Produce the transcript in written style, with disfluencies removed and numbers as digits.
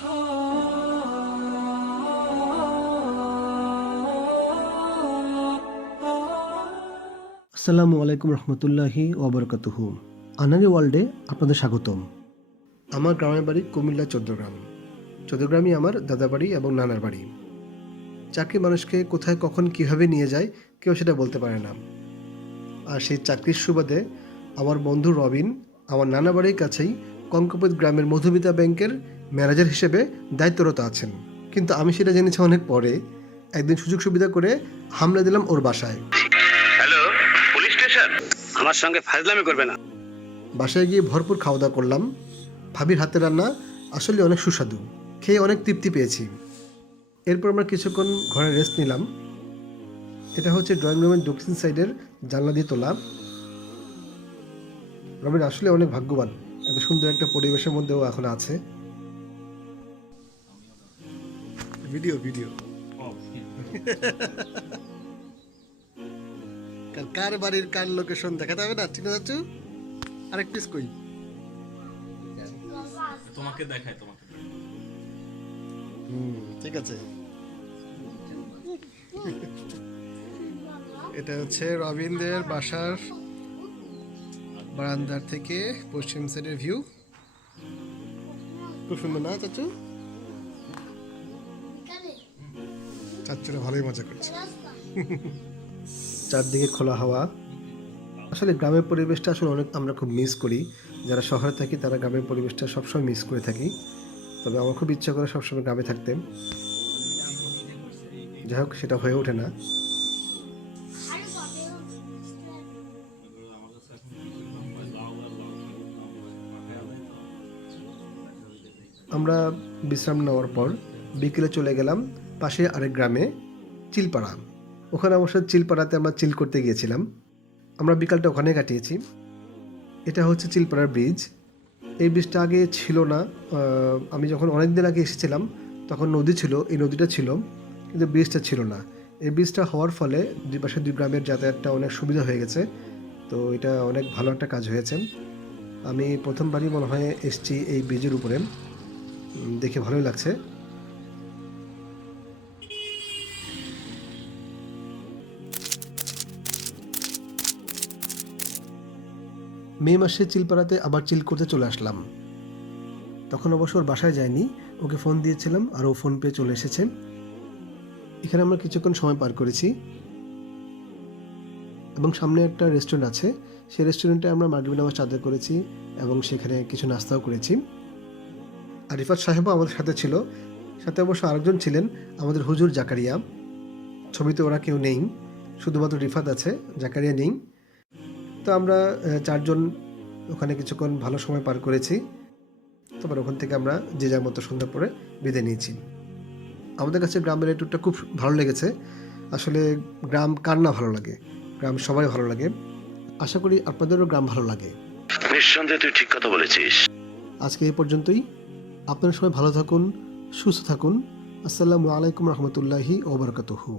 আসসালামু আলাইকুম রহমতুল্লাহি ওবরকাতুহু। আনারি ওয়ার্ল্ডে আপনাদের স্বাগতম। আমার গ্রামের বাড়ি কুমিল্লা চৌদ্দগ্রাম। চৌদ্দগ্রামই আমার দাদা বাড়ি এবং নানার বাড়ি। চাকরি মানুষকে কোথায় কখন কীভাবে নিয়ে যায় কেউ সেটা বলতে পারে না। আর সেই চাকরির সুবাদে আমার বন্ধু রবিন আমার নানা বাড়ির কাছেই কঙ্কপত গ্রামের মধুমিতা ব্যাংকের ম্যানেজার হিসেবে দায়িত্বরত আছেন। কিন্তু আমি সেটা জেনেছি অনেক পরে। একদিন সুযোগ সুবিধা করে হামলা দিলাম ওর বাসায়। Hello, police station. আমার সঙ্গে ফাজলামি করবে না। বাসায় গিয়ে ভরপুর খাওয়া দাওয়া করলাম। ভাবির হাতের রান্না আসলে অনেক সুস্বাদু, খেয়ে অনেক তৃপ্তি পেয়েছি। এরপর আমরা কিছুক্ষণ ঘরে রেস্ট নিলাম। এটা হচ্ছে ড্রয়িং রুমের দক্ষিণ সাইডের জানলা দিয়ে তোলা। রবিন আসলে অনেক ভাগ্যবান, এত সুন্দর একটা পরিবেশের মধ্যেও এখন আছে। ভিডিও ভিডিও কার বাড়ির কার লোকেশন দেখাতে হবে না, ঠিক আছে চাচু? আরেক পিস কই তোমাকে দেখায় তোমাকে। ঠিক আছে। এটা হচ্ছে রবীন্দ্রের বাসার বারান্দার থেকে পশ্চিম সাইডের ভিউ। খুব সুন্দর না চাচু? চাচুরা ভালোই মজা করছে। চারদিকে খোলা হাওয়া। আসলে গ্রামের পরিবেশটা আসলে অনেক আমরা খুব মিস করি। যারা শহরে থাকি তারা গ্রামের পরিবেশটা সবসময় মিস করে থাকি। তবে আমার খুব ইচ্ছা করে সবসময় গ্রামে থাকতে। যাই হোক, সেটা হয়ে ওঠে না। আমরা বিশ্রাম নেওয়ার পর বিকেলে চলে গেলাম পাশে আরেক গ্রামে, চিলপাড়া। ওখানে অবশ্য চিলপাড়াতে আমরা চিল করতে গিয়েছিলাম। আমরা বিকালটা ওখানে কাটিয়েছি। এটা হচ্ছে চিলপাড়ার ব্রিজ। এই ব্রিজটা আগে ছিল না। আমি যখন অনেক দিন আগে এসেছিলাম তখন নদী ছিল, এই নদীটা ছিল, কিন্তু ব্রিজটা ছিল না। এই ব্রিজটা হওয়ার ফলে দুই পাশে দুই গ্রামের যাতায়াতটা অনেক সুবিধা হয়ে গেছে। তো এটা অনেক ভালো একটা কাজ হয়েছে। আমি প্রথমবারই মনে হয় এসেছি এই ব্রিজের উপরে, দেখে ভালোই লাগছে। মে মাসে চিলপাড়াতে আবার চিল করতে চলে আসলাম। তখন অবশ্য ওর বাসায় যায়নি, ওকে ফোন দিয়েছিলাম আর ও ফোন পেয়ে চলে এসেছে। এখানে আমরা কিছুক্ষণ সময় পার করেছি এবং সামনে একটা রেস্টুরেন্ট আছে। সেই রেস্টুরেন্টে আমরা মাগরিব নামাজ আদায় করেছি এবং সেখানে কিছু নাস্তাও করেছি। আর রিফাত সাহেবও আমাদের সাথে ছিল। সাথে অবশ্য আরেকজন ছিলেন, আমাদের হুজুর জাকারিয়া। ছবিতে ওরা কেউ নেই, শুধুমাত্র রিফাত আছে, জাকারিয়া নেই। তো আমরা চারজন ওখানে কিছুক্ষণ ভালো সময় পার করেছি। তারপর ওখান থেকে আমরা যে যার মতো সন্ধ্যা পরে বিদায় নিয়েছি। আমাদের কাছে গ্রামের এই ট্যুরটা খুব ভালো লেগেছে। আসলে গ্রাম কার না ভালো লাগে, গ্রাম সবাই ভালো লাগে। আশা করি আপনাদেরও গ্রাম ভালো লাগে। নিঃসন্দেহে তুই ঠিক কথা বলেছিস। আজকে এই পর্যন্তই। আপনারা সবাই ভালো থাকুন, সুস্থ থাকুন। আসসালামু আলাইকুম রহমতুল্লাহি ওয়া বারাকাতুহু।